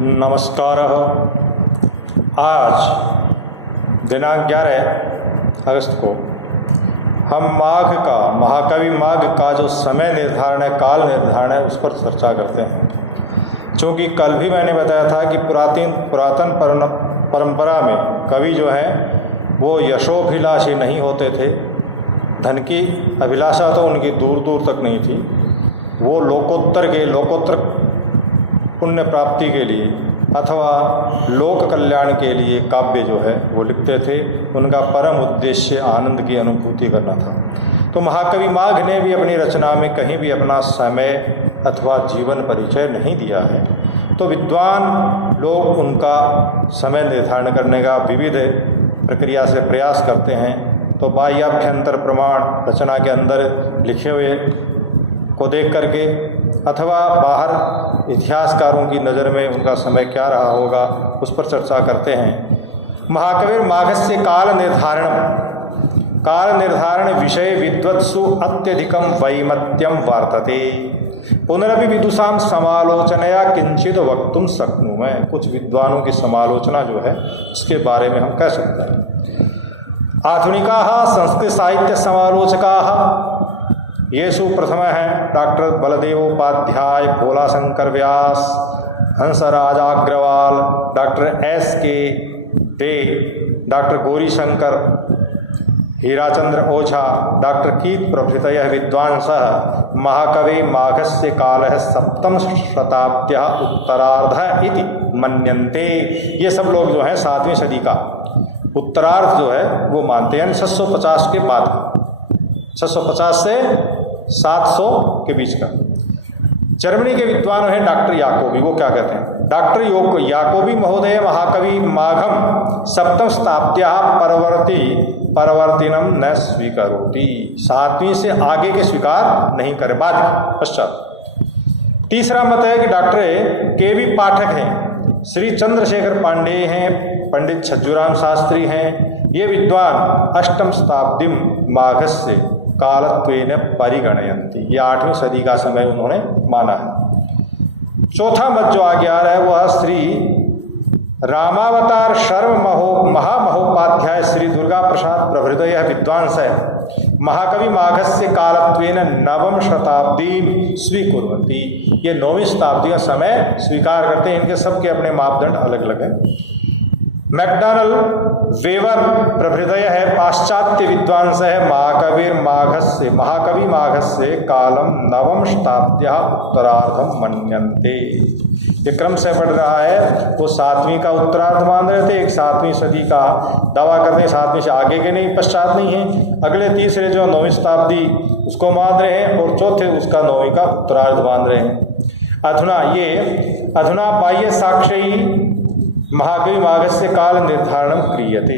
नमस्कार। आज दिनांक 11 अगस्त को हम महाकवि माघ का जो समय निर्धारण है, काल निर्धारण है, उस पर चर्चा करते हैं। क्योंकि कल भी मैंने बताया था कि पुरातन परंपरा में कवि जो हैं वो यशोभिलाषी नहीं होते थे। धन की अभिलाषा तो उनकी दूर दूर तक नहीं थी। वो लोकोत्तर पुण्य प्राप्ति के लिए अथवा लोक कल्याण के लिए काव्य जो है वो लिखते थे। उनका परम उद्देश्य आनंद की अनुभूति करना था। तो महाकवि माघ ने भी अपनी रचना में कहीं भी अपना समय अथवा जीवन परिचय नहीं दिया है। तो विद्वान लोग उनका समय निर्धारण करने का विविध प्रक्रिया से प्रयास करते हैं। तो बाह्याभ्यंतर प्रमाण रचना के अंदर लिखे हुए को देख करके अथवा बाहर इतिहासकारों की नज़र में उनका समय क्या रहा होगा, उस पर चर्चा करते हैं। महाकविर माघस्य काल निर्धारण विषय विद्वत्सु अत्यधिकम वैमत्यम वर्तते। पुनरपि विदुषां समालोचनया किंचित वक्तुम शक्नुमः। कुछ विद्वानों की समालोचना जो है उसके बारे में हम कह सकते हैं। आधुनिकाः संस्कृत साहित्य समालोचकाः येषु प्रथम है doctor Baldev Upadhyay, Bholashankar Vyas, Hansraj Agrawal, doctor S.K. De, doctor Gaurishankar, Hirachandra Ojha, doctor Keith प्रभृतयः विद्वांसः महाकवि माघस्य कालः सप्तम शताब्द्याः उत्तरार्धः इति मन्यन्ते। ये सब लोग जो हैं 7वीं सदी का उत्तरार्ध जो है वो मानते हैं। 650 के बाद, 650 से 700 के बीच का। जर्मनी के विद्वान हैं डॉक्टर याकोबी। वो क्या कहते हैं? डॉक्टर याकोबी महोदय महाकवि माघम सप्तम शताब्द्याः परवर्तिनम न स्वीकरोति। 7वीं से आगे के स्वीकार नहीं करे, बाद के पश्चात। तीसरा मत है कि डॉक्टर के.वी. पाठक हैं, श्री चंद्रशेखर पांडेय हैं, पंडित छज्जूराम शास्त्री हैं। ये विद्वान अष्टम शताब्दी माघस्य कालत्वेन परिगणयन्ति। ये 8वीं सदी का समय उन्होंने माना है। चौथा मत जो आगे आ रहा है वह श्री रामावतार शर्व महामहोपाध्याय, श्री दुर्गा प्रसाद प्रभृतयः विद्वांस है महाकवि माघस्य कालत्वेन नवम शताब्दी स्वीकुर्वन्ति। ये 9वीं शताब्दी का समय स्वीकार करते हैं। इनके सबके अपने मापदंड अलग अलग हैं। मैकडॉनल वेवर प्रभृतय है पाश्चात्य विद्वांस है महाकवि माघस्य कालम नवम शताब्द्याः उत्तरार्धम मन्यन्ते। ये क्रम से बढ़ रहा है। वो 7वीं का उत्तरार्ध मान रहे थे, एक 7वीं सदी का दावा करते हैं। 7वीं से आगे के नहीं, पश्चात नहीं है। अगले तीसरे जो 9वीं शताब्दी उसको मान रहे हैं और चौथे उसका 9वीं का उत्तरार्ध मान रहे हैं। अधुना बाह्य साक्ष्य महाकवि माघस्य काल निर्धारण क्रियते।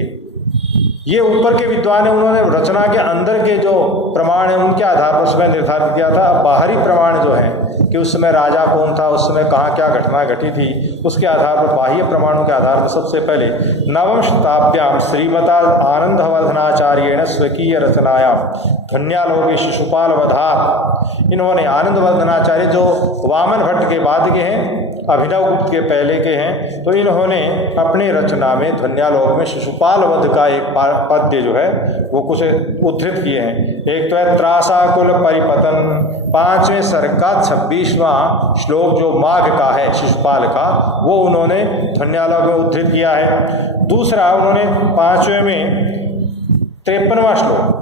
ये ऊपर के विद्वान हैं, उन्होंने रचना के अंदर के जो प्रमाण हैं उनके आधार पर उसमें निर्धारित किया था। बाहरी प्रमाण जो है कि उस समय राजा कौन था, उस समय कहाँ क्या घटना घटी थी, उसके आधार पर बाह्य प्रमाणों के आधार पर सबसे पहले नवम शताब्द्याम श्रीमता आनंदवर्धनाचार्येण स्वकीय रचनायां धन्यालोके शिशुपाल वधात्। इन्होंने आनंदवर्धनाचार्य जो वामन भट्ट के बाद के हैं, अभिनव गुप्त के पहले के हैं, तो इन्होंने अपनी रचना में धन्यालोक में शिशुपाल वध का एक पद्य जो है वो कुछ उद्धृत किए हैं। एक तो है त्रासाकुल परिपतन, 5वें सर्ग का 26वां श्लोक जो माघ का है, शिशुपाल का, वो उन्होंने धन्यालोक में उद्धृत किया है। दूसरा उन्होंने 5वें में 53वां श्लोक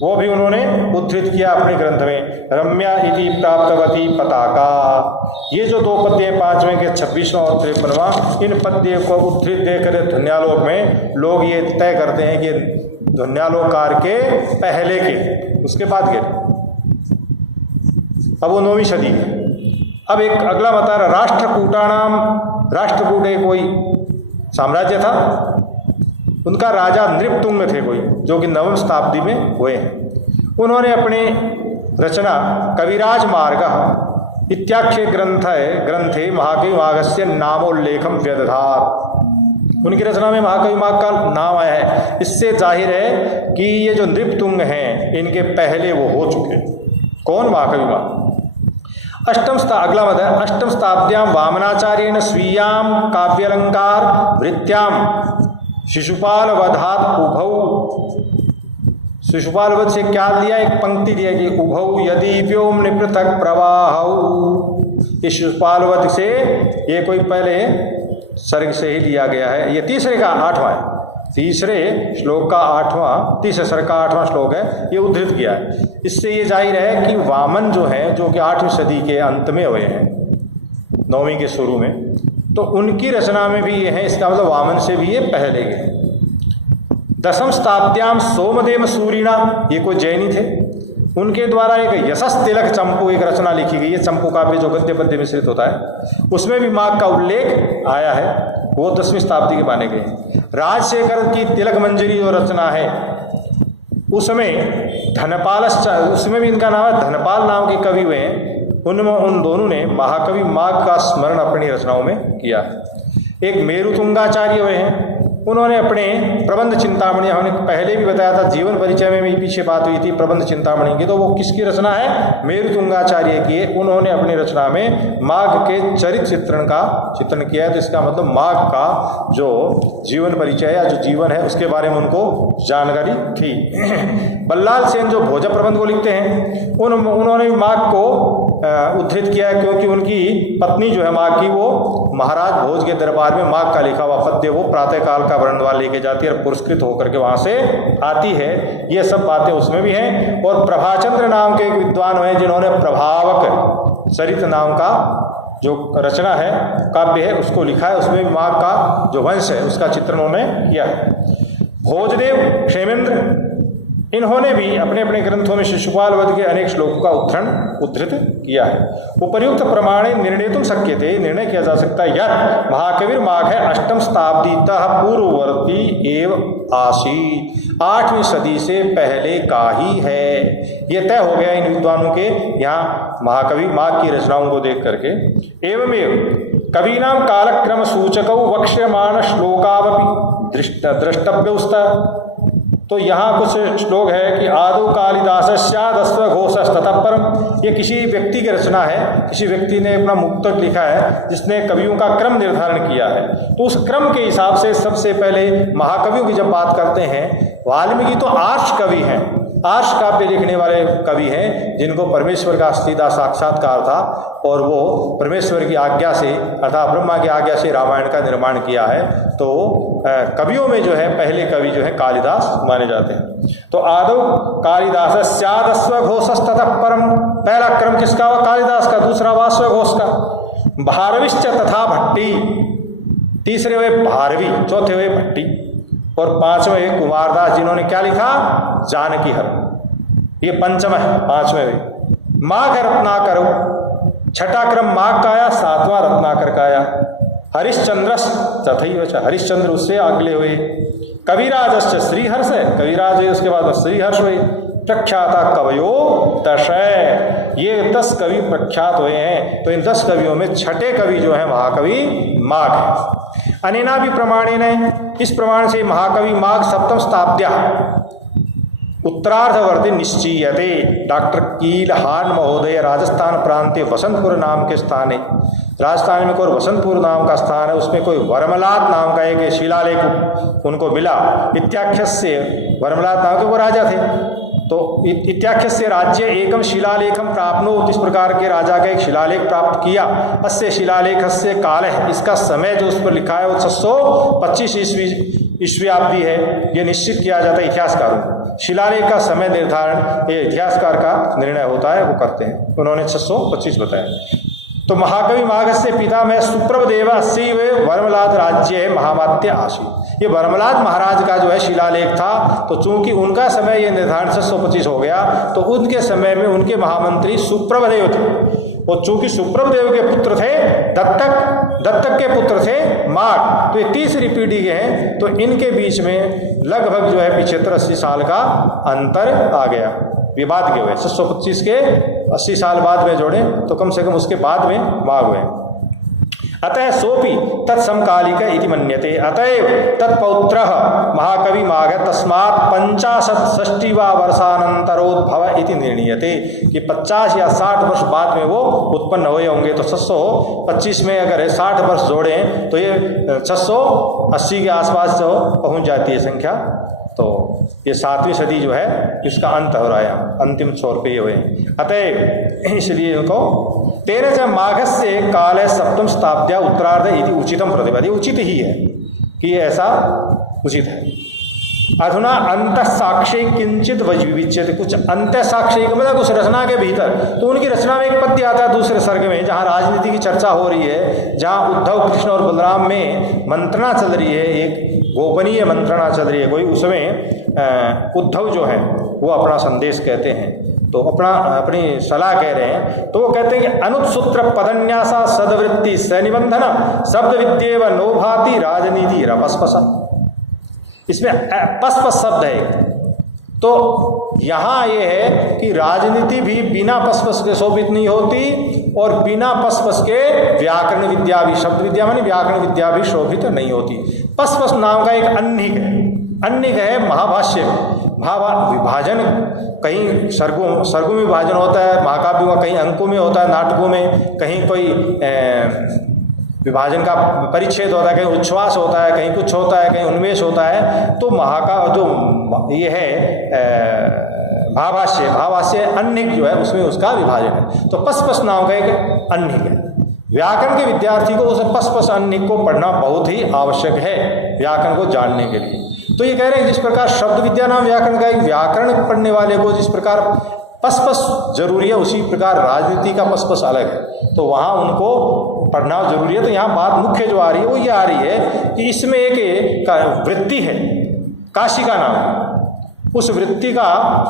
वो भी उन्होंने उद्धृत किया अपने ग्रंथ में। रम्या इति प्राप्तवती पताका। ये जो 2 पद्य हैं, 5वें के 26वां और 53वां, इन पद्य को उद्धृत देकर धन्यालोक में लोग ये तय करते हैं कि धन्यालोकार के पहले के, उसके बाद के। अब वो 9वीं सदी है। अब एक अगला बता रहा राष्ट्रकूट एक कोई साम्राज्य था, उनका राजा नृपतुंग थे कोई, जो कि 9वीं शताब्दी में हुए हैं। उन्होंने अपने रचना कविराज मार्ग इत्याख्ये ग्रंथे महाकवि माघस्य नामोल्लेखम व्यदधात। उनकी रचना में महाकवि माघ का नाम आया है। इससे जाहिर है कि ये जो नृपतुंग हैं इनके पहले वो हो चुके। कौन? महाकवि माघ। अगला मत है, अष्टम शताब्द्यां वामनाचार्येण स्वीयां काव्यालंकार वृत्त्यां शिशुपाल वधात् उभौ। शिशुपाल वध से क्या लिया, एक पंक्ति दिया कि उभौ यदि व्योम निपृथक प्रवाहौ। इस शिशुपाल वध से ये कोई पहले सर्ग से ही लिया गया है। ये तीसरे का 8वां है, तीसरे श्लोक का 8वां, तीसरे सर्ग का 8वां श्लोक है, ये उद्धृत किया है। इससे ये जाहिर है कि वामन जो है, जो कि 8वीं सदी के अंत में हुए हैं, 9वीं के शुरू में, तो उनकी रचना में भी ये है। इसका मतलब वामन से भी ये पहले गए। दशम शताब्द्याम सोमदेव सूरिणा, ये कोई जैनी थे, उनके द्वारा एक यशस तिलक चंपू एक रचना लिखी गई है। चंपू काव्य जो गद्य पद्य मिश्रित होता है, उसमें भी माघ का उल्लेख आया है। वो 10वीं शताब्दी के माने गए। राजशेखर की तिलक मंजरी जो रचना है, उसमें धनपाल, उसमें भी इनका नाम है, धनपाल नाम के कवि हुए हैं। उनमें उन दोनों ने महाकवि माघ का स्मरण अपनी रचनाओं में किया। एक मेरुतुंगाचार्य हुए हैं, उन्होंने अपने प्रबंध चिंतामणि, हमने पहले भी बताया था, जीवन परिचय में भी पीछे बात हुई थी प्रबंध चिंतामणि की, तो वो किसकी रचना है, मेरुतुंगाचार्य की है। उन्होंने अपनी रचना में माघ के चरित्र चित्रण का चित्रण किया है। तो इसका मतलब माघ का जो जीवन परिचय या जो जीवन है उसके बारे में उनको जानकारी थी। बल्लाल सेन जो भोज प्रबंध को लिखते हैं, उन्होंने भी माघ को उद्धृत किया है, क्योंकि उनकी पत्नी जो है माघ की, वो महाराज भोज के दरबार में माघ का लिखा हुआ पद्य वो प्रातःकाल का वर्णवाल लेके जाती है और पुरस्कृत होकर के वहां से आती है। ये सब बातें उसमें भी हैं। और प्रभाचंद्र नाम के एक विद्वान हुए जिन्होंने प्रभावक चरित्र नाम का जो रचना है, काव्य है, उसको लिखा है। उसमें भी माघ का जो वंश है उसका चित्रण उन्होंने किया है। भोजदेव क्षेमेंद्र, इन्होंने भी अपने अपने ग्रंथों में शिशुपाल वध के अनेक श्लोकों का उद्धृत किया है। उपर्युक्त प्रमाणे निर्णेतुं शक्यते, निर्णय किया जा सकता है यत् महाकविर माघ है अष्टम शताब्दीतः पूर्ववर्ती एव आसीत्, 8वीं सदी से पहले का ही है। ये तय हो गया इन विद्वानों के यहाँ महाकवि माघ की रचनाओं को देख करके। एवमेव कवीनाम कालक्रम सूचकौ वक्ष्यमाण श्लोकावपि द्रष्टव्यौस्ता। तो यहाँ कुछ श्लोक है कि आदौ कालिदासस्यादस्व घोषस्ततः परम। ये किसी व्यक्ति की रचना है, किसी व्यक्ति ने अपना मुक्तक लिखा है जिसने कवियों का क्रम निर्धारण किया है। तो उस क्रम के हिसाब से सबसे पहले महाकवियों की जब बात करते हैं, वाल्मीकि तो आर्ष कवि हैं, आर्ष काव्य लिखने वाले कवि हैं जिनको परमेश्वर का सीधा साक्षात्कार था और वो परमेश्वर की आज्ञा से अर्थात ब्रह्मा की आज्ञा से रामायण का निर्माण किया है। तो कवियों में जो है पहले कवि जो है कालिदास माने जाते हैं। तो आदौ कालिदासस्यादस्व घोषस्ततः परम, पहला क्रम किसका हुआ, कालिदास का, दूसरा हुआ अश्वघोष का। भारविश्च तथा भट्टी, तीसरे हुए भारवी, चौथे हुए भट्टी और 5वें हुए कुमारदास जिन्होंने क्या लिखा, जानकी हर। ये पंचम है, 5वें हुए माघ रत्नाकर, छठा क्रम माघ का आया, 7वां रत्नाकर का आया। हरिश्चंद्र तथैव, हरिश्चंद्र उससे अगले हुए। कविराजश्च श्रीहर्ष है, कविराज हुए, उसके बाद श्रीहर्ष हुए। प्रख्याता कवयो 10 है, ये 10 कवि प्रख्यात हुए हैं। तो इन 10 कवियों में छठे कवि जो है महाकवि माघ है। अनेना भी प्रमाणेन, इस प्रमाण से महाकवि माघ सप्तम शताब्द्या उत्तरार्धवर्ती निश्चीयते। डॉक्टर कीलहान महोदय राजस्थान प्रांतीय वसंतपुर नाम के स्थान है, राजस्थान में कोई वसंतपुर नाम का स्थान है, उसमें कोई वर्मलात नाम का एक शिलालेख उनको मिला। इत्याख्यस्य, वर्मलात नाम के वो राजा थे, तो इत्याख्यस्य राज्य एकम शिलालेखम प्राप्नोत, इस प्रकार के राजा का एक शिलालेख प्राप्त किया। अस्य शिलालेखस्य काल है, इसका समय जो उस पर लिखा है वो 625 ईस्वीआब्दी है, ये निश्चित किया जाता है इतिहासकारों। शिलालेख का समय निर्धारण ये इतिहासकार का निर्णय होता है, वो करते हैं। उन्होंने 625 बताया। तो महाकवि माघ से पिता में सुप्रभदेव अस्सी वे वर्मलाद राज्य है महामात्य आशी, ये वर्मलाद महाराज का जो है शिलालेख था। तो चूंकि उनका समय ये निर्धारण 625 हो गया, तो उनके समय में उनके महामंत्री सुप्रभदेव थे। और चूंकि सुप्रभदेव के पुत्र थे दत्तक के पुत्र थे माघ, तो ये तीसरी पीढ़ी के हैं। तो इनके बीच में लगभग जो है 75-80 साल का अंतर आ गया, विवाद के हुए। 625 के 80 साल बाद में जोड़े तो कम से कम उसके बाद में माघ हुए। अतः सोपि तत्समकालिक इति मन्यते। अतएव तत्पौत्रः महाकवि माघ तस्मात् 50-60 वा वर्षानंतरोद्भव इति निर्णीयते कि 50 या 60 वर्ष बाद में वो उत्पन्न हुए होंगे। तो 625 में अगर 60 वर्ष जोड़ें तो ये 680 के आसपास जो पहुंच जाती है संख्या। तो ये 7वीं सदी जो है इसका अंत हो रहा है, अंतिम छोर पे हुए। अतः इसलिए इनको तेरे च माघस्य काले सप्तम शताब्द्या उत्तरार्ध इति उचितम प्रतिपद, उचित ही है कि ऐसा उचित है। अधुना अंत साक्षी किंचित विविच्यते, कुछ अंत साक्षी मतलब कुछ रचना के भीतर। तो उनकी रचना में एक पद्य आता है दूसरे सर्ग में, जहाँ राजनीति की चर्चा हो रही है, जहाँ उद्धव, कृष्ण और बलराम में मंत्रणा चल रही है, एक गोपनीय मंत्रणा चल रही है कोई, उसमें उद्धव जो है वो अपना संदेश कहते हैं, तो अपनी सलाह कह रहे हैं। तो वो कहते हैं कि अनुत्सूत्र पदन्यासा सदवृत्ति सनिबंधन शब्द विद्येव नोभाति राजनीति रपस्पसा। इसमें पसपस शब्द है। तो यहाँ ये है कि राजनीति भी बिना पसपस के शोभित नहीं होती और बिना पसपस के व्याकरण विद्या भी, शब्द विद्या मानी व्याकरण विद्या भी शोभित नहीं होती। पसपस नाम का एक अन्निक है, अन्निक है महाभाष्य में। विभाजन कहीं सर्गों में विभाजन होता है, महाकाव्यों का कहीं अंकों में होता है, नाटकों में कहीं कोई विभाजन का परिच्छेद होता है, कहीं उच्छ्वास होता है, कहीं कुछ होता है, कहीं उन्मेष होता है। तो जो ये है भाभाष्य अन्निक जो है उसमें उसका विभाजन है। तो पसपस नाम का एक अन्निक है। व्याकरण के विद्यार्थी को उस पसपस अन्निक को पढ़ना बहुत ही आवश्यक है व्याकरण को जानने के लिए। तो ये कह रहे हैं जिस प्रकार शब्द विद्या नाम व्याकरण का, एक व्याकरण पढ़ने वाले को जिस प्रकार पसपस जरूरी है, उसी प्रकार राजनीति का पसपस अलग है। तो वहाँ उनको पढ़ना जरूरी है। तो यहाँ बात मुख्य जो आ रही है वो ये आ रही है कि इसमें एक वृत्ति है, काशिका नाम, उस वृत्ति का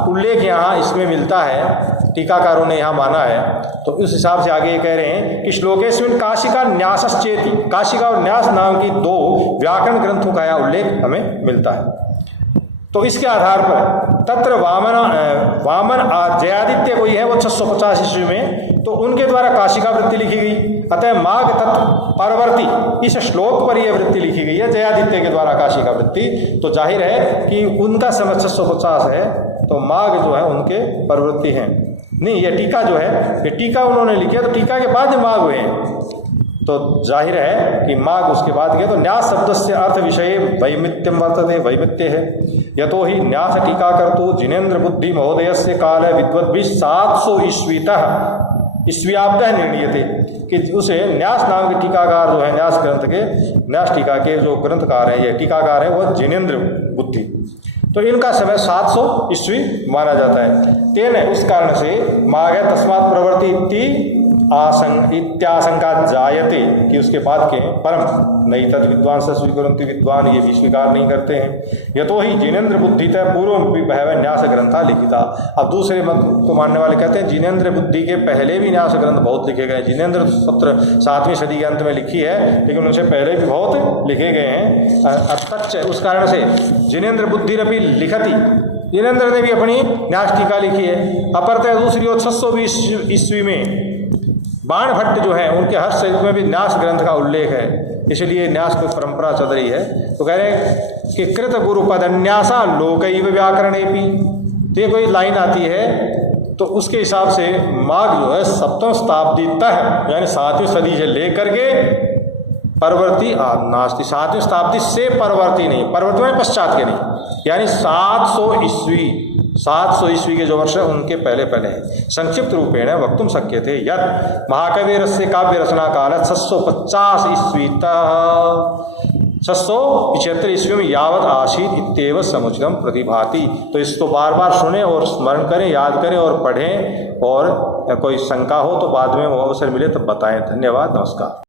उल्लेख यहाँ इसमें मिलता है, टीकाकारों ने यहाँ माना है। तो उस हिसाब से आगे ये कह रहे हैं कि श्लोकेस्मिन् काशिका न्यासश्चेति, काशिका और न्यास नाम की 2 व्याकरण ग्रंथों का यहाँ उल्लेख हमें मिलता है। तो इसके आधार पर तत्र वामन जयादित्य कोई है वो 650 ईस्वी में, तो उनके द्वारा काशिका वृत्ति लिखी गई। अतः माघ तत्व परवर्ती इस श्लोक पर यह वृत्ति लिखी गई है जयादित्य के द्वारा काशिका वृत्ति। तो जाहिर है कि उनका समय 650 है, तो माघ जो है उनके परवर्ती हैं। नहीं, ये टीका जो है, ये टीका उन्होंने लिखी है, तो टीका के बाद माघ हुए हैं। तो जाहिर है कि माघ उसके बाद गए। तो न्यास शब्द से अर्थ विषय वैमित्यम वर्तते, वैमित्य है। यतो ही न्यास टीकाकर्तु जिनेन्द्र बुद्धि महोदय से काल विद्वद्भिः 700 ईस्वीयाब्द निर्णीयते कि उसे न्यास नाम के टीकाकार जो है, न्यास ग्रंथ के, न्यास टीका के जो ग्रंथकार हैं, ये टीकाकार हैं, वो जिनेन्द्र बुद्धि। तो इनका समय 700 ईस्वी माना जाता है। तेन उस कारण से माघ तस्मात् प्रवर्ति इत्याशंका जायते कि उसके बाद के परम नहीं तद विद्वान से स्वीकुरन्ति, विद्वान ये भी स्वीकार नहीं करते हैं। यतो ही जिनेन्द्र बुद्धि तय पूर्व बहवः न्यास ग्रंथा लिखिता। अब दूसरे मत को मानने वाले कहते हैं जिनेन्द्र बुद्धि के पहले भी न्यास ग्रंथ बहुत लिखे गए। जिनेन्द्र सत्र 7वीं सदी के अंत में लिखी है, लेकिन उनसे पहले भी बहुत लिखे गए हैं। अतच उस कारण से जिनेन्द्र बुद्धिरपि लिखति, जिनेन्द्र ने भी अपनी न्यास टीका लिखी है। अपर्तः दूसरी ओर 620 ईस्वी में बाण भट्ट जो है उनके हर्ष में भी न्यास ग्रंथ का उल्लेख है, इसलिए न्यास की परंपरा चल रही है। तो कह रहे हैं कि कृत गुरु पदन्यासा लोकैव व्याकरणेपि, तो ये कोई लाइन आती है तो उसके हिसाब से माघ जो है 7वीं शताब्दी तक, यानी 7वीं सदी से लेकर के परवर्ती नास्ति, 7वीं शताब्दी से परवर्ती नहीं, परवर्ती में पश्चात के नहीं, यानी 700 ईस्वी के जो वर्ष है उनके पहले हैं। संक्षिप्त रूपेण वक्तुम शक्यते यत् महाकविरस्य काव्य रचना काल 650 ईस्वी तक 675 ईस्वी में यावत आसीत इत्येव समुचितम प्रतिभाति। तो इसको बार बार सुने और स्मरण करें, याद करें और पढ़ें, और कोई शंका हो तो बाद में वो अवसर मिले तब बताएं। धन्यवाद, नमस्कार।